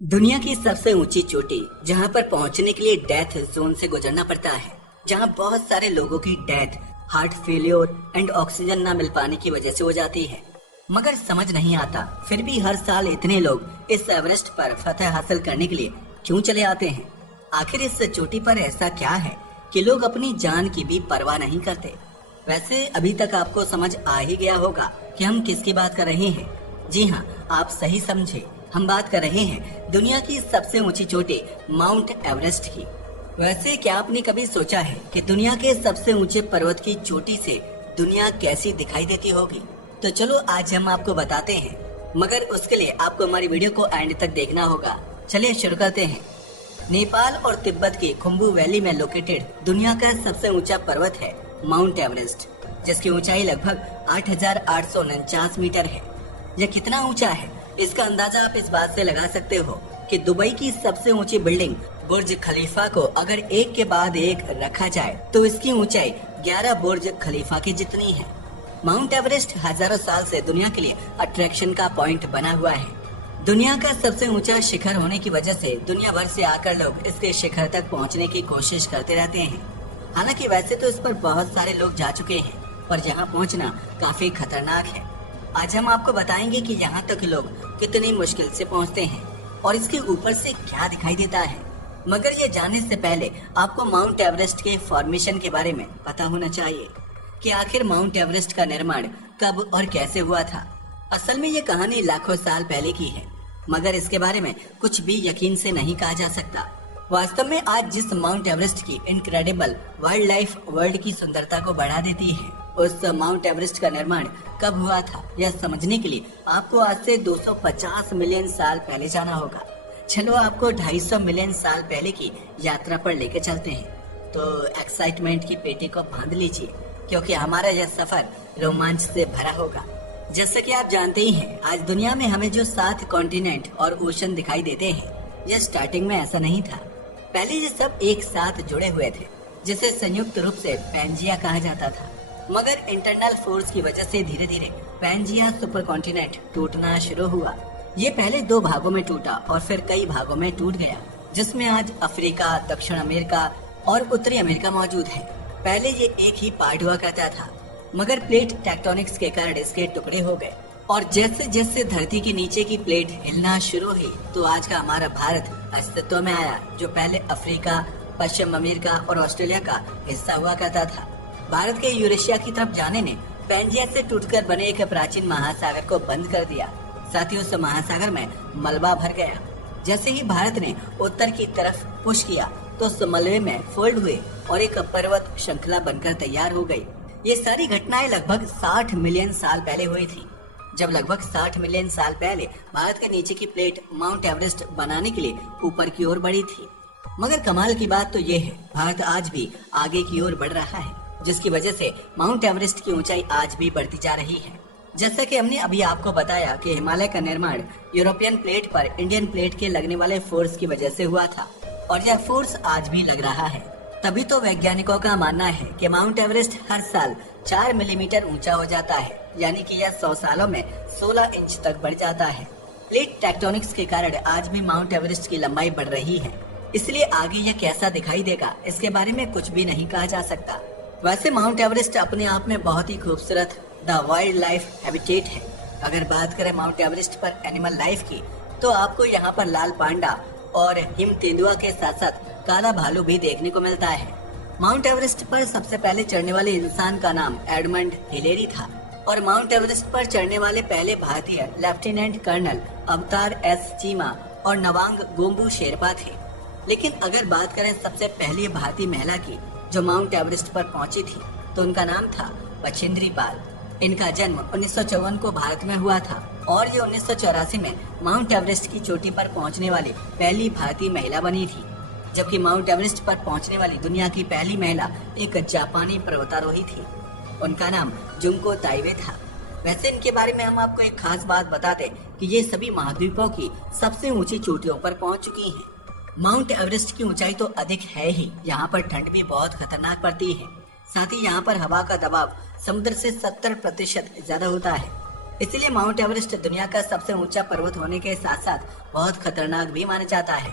दुनिया की सबसे ऊंची चोटी, जहां पर पहुंचने के लिए डेथ जोन से गुजरना पड़ता है, जहां बहुत सारे लोगों की death heart failure and oxygen न मिल पाने की वजह से हो जाती है। मगर समझ नहीं आता फिर भी हर साल इतने लोग इस एवरेस्ट पर फतह हासिल करने के लिए क्यों चले आते हैं। आखिर इस चोटी पर ऐसा क्या है कि लोग अपनी जान की भी परवाह नहीं करते। वैसे अभी तक आपको समझ आ ही गया होगा कि हम किसकी बात कर रहे हैं। जी हाँ, आप सही समझे, हम बात कर रहे हैं दुनिया की सबसे ऊंची चोटी माउंट एवरेस्ट की। वैसे क्या आपने कभी सोचा है कि दुनिया के सबसे ऊंचे पर्वत की चोटी से दुनिया कैसी दिखाई देती होगी? तो चलो आज हम आपको बताते हैं, मगर उसके लिए आपको हमारी वीडियो को एंड तक देखना होगा। चलिए शुरू करते हैं। नेपाल और तिब्बत के खुम्बू वैली में लोकेटेड दुनिया का सबसे ऊंचा पर्वत है माउंट एवरेस्ट, जिसकी ऊंचाई लगभग 8,849 मीटर है। यह कितना ऊंचा है, इसका अंदाजा आप इस बात से लगा सकते हो कि दुबई की सबसे ऊंची बिल्डिंग बुर्ज खलीफा को अगर एक के बाद एक रखा जाए तो इसकी ऊंचाई 11 बुर्ज खलीफा की जितनी है। माउंट एवरेस्ट हजारों साल से दुनिया के लिए अट्रैक्शन का पॉइंट बना हुआ है। दुनिया का सबसे ऊंचा शिखर होने की वजह से दुनिया भर से आकर लोग इसके शिखर तक पहुंचने की कोशिश करते रहते हैं। हालांकि वैसे तो इस पर बहुत सारे लोग जा चुके हैं, पर यहाँ पहुँचना काफी खतरनाक है। आज हम आपको बताएंगे कि यहाँ तक लोग कितनी मुश्किल से पहुँचते हैं और इसके ऊपर से क्या दिखाई देता है। मगर ये जानने से पहले आपको माउंट एवरेस्ट के फॉर्मेशन के बारे में पता होना चाहिए कि आखिर माउंट एवरेस्ट का निर्माण कब और कैसे हुआ था। असल में ये कहानी लाखों साल पहले की है, मगर इसके बारे में कुछ भी यकीन से नहीं कहा जा सकता। वास्तव में आज जिस माउंट एवरेस्ट की इनक्रेडिबल वाइल्ड लाइफ वर्ल्ड की सुंदरता को बढ़ा देती है, उस माउंट एवरेस्ट का निर्माण कब हुआ था यह समझने के लिए आपको आज से 250 मिलियन साल पहले जाना होगा। चलो आपको 250 मिलियन साल पहले की यात्रा पर लेकर चलते हैं। तो एक्साइटमेंट की पेटी को बांध लीजिए, क्योंकि हमारा यह सफर रोमांच से भरा होगा। जैसे कि आप जानते ही हैं, आज दुनिया में हमें जो 7 कॉन्टिनेंट और ओशन दिखाई देते हैं, यह स्टार्टिंग में ऐसा नहीं था। पहले ये सब एक साथ जुड़े हुए थे, जिसे संयुक्त रूप से पैंजिया कहा जाता था। मगर इंटरनल फोर्स की वजह से धीरे धीरे पैंजिया सुपर कॉन्टिनेंट टूटना शुरू हुआ। ये पहले 2 भागों में टूटा और फिर कई भागों में टूट गया, जिसमें आज अफ्रीका, दक्षिण अमेरिका और उत्तरी अमेरिका मौजूद है। पहले ये एक ही पार्ट हुआ करता था, मगर प्लेट टेक्टोनिक्स के कारण इसके टुकड़े हो गए और जैसे जैसे धरती के नीचे की प्लेट हिलना शुरू हुई तो आज का हमारा भारत अस्तित्व में आया, जो पहले अफ्रीका, पश्चिम अमेरिका और ऑस्ट्रेलिया का हिस्सा हुआ करता था। भारत के यूरेशिया की तरफ जाने ने पैंजिया से टूटकर बने एक प्राचीन महासागर को बंद कर दिया। साथ ही उस महासागर में मलबा भर गया। जैसे ही भारत ने उत्तर की तरफ पुश किया तो उस मलबे में फोल्ड हुए और एक पर्वत श्रृंखला बनकर तैयार हो गई। ये सारी घटनाएं लगभग 60 मिलियन साल पहले हुई थी, जब लगभग 60 मिलियन साल पहले भारत के नीचे की प्लेट माउंट एवरेस्ट बनाने के लिए ऊपर की ओर बढ़ी थी। मगर कमाल की बात तो ये है, भारत आज भी आगे की ओर बढ़ रहा है, जिसकी वजह से माउंट एवरेस्ट की ऊंचाई आज भी बढ़ती जा रही है। जैसा कि हमने अभी आपको बताया कि हिमालय का निर्माण यूरोपियन प्लेट पर इंडियन प्लेट के लगने वाले फोर्स की वजह से हुआ था और यह फोर्स आज भी लग रहा है। तभी तो वैज्ञानिकों का मानना है कि माउंट एवरेस्ट हर साल 4 मिलीमीटर ऊंचा हो जाता है, यानी कि यह 100 सालों में 16 इंच तक बढ़ जाता है। प्लेट टेक्टोनिक्स के कारण आज भी माउंट एवरेस्ट की लंबाई बढ़ रही है, इसलिए आगे यह कैसा दिखाई देगा इसके बारे में कुछ भी नहीं कहा जा सकता। वैसे माउंट एवरेस्ट अपने आप में बहुत ही खूबसूरत द वाइल्ड लाइफ हैबिटेट है। अगर बात करें माउंट एवरेस्ट पर एनिमल लाइफ की, तो आपको यहाँ पर लाल पांडा और हिम तेंदुआ के साथ साथ काला भालू भी देखने को मिलता है। माउंट एवरेस्ट पर सबसे पहले चढ़ने वाले इंसान का नाम एडमंड हिलेरी था और माउंट एवरेस्ट पर चढ़ने वाले पहले भारतीय लेफ्टिनेंट कर्नल अवतार एस चीमा और नवांग गोम्बू शेरपा थे। लेकिन अगर बात करें सबसे पहली भारतीय महिला की जो माउंट एवरेस्ट पर पहुंची थी, तो उनका नाम था बछेंद्री पाल। इनका जन्म 1954 को भारत में हुआ था और ये 1984 में माउंट एवरेस्ट की चोटी पर पहुंचने वाली पहली भारतीय महिला बनी थी, जबकि माउंट एवरेस्ट पर पहुंचने वाली दुनिया की पहली महिला एक जापानी पर्वतारोही थी। उनका नाम जुंको ताइबे था। वैसे इनके बारे में हम आपको एक खास बात बताते कि ये सभी महाद्वीपों की सबसे ऊंची चोटियों पर पहुंच चुकी हैं। माउंट एवरेस्ट की ऊंचाई तो अधिक है ही, यहाँ पर ठंड भी बहुत खतरनाक पड़ती है। साथ ही यहाँ पर हवा का दबाव समुद्र से 70% ज्यादा होता है। इसीलिए माउंट एवरेस्ट दुनिया का सबसे ऊंचा पर्वत होने के साथ साथ बहुत खतरनाक भी माना जाता है।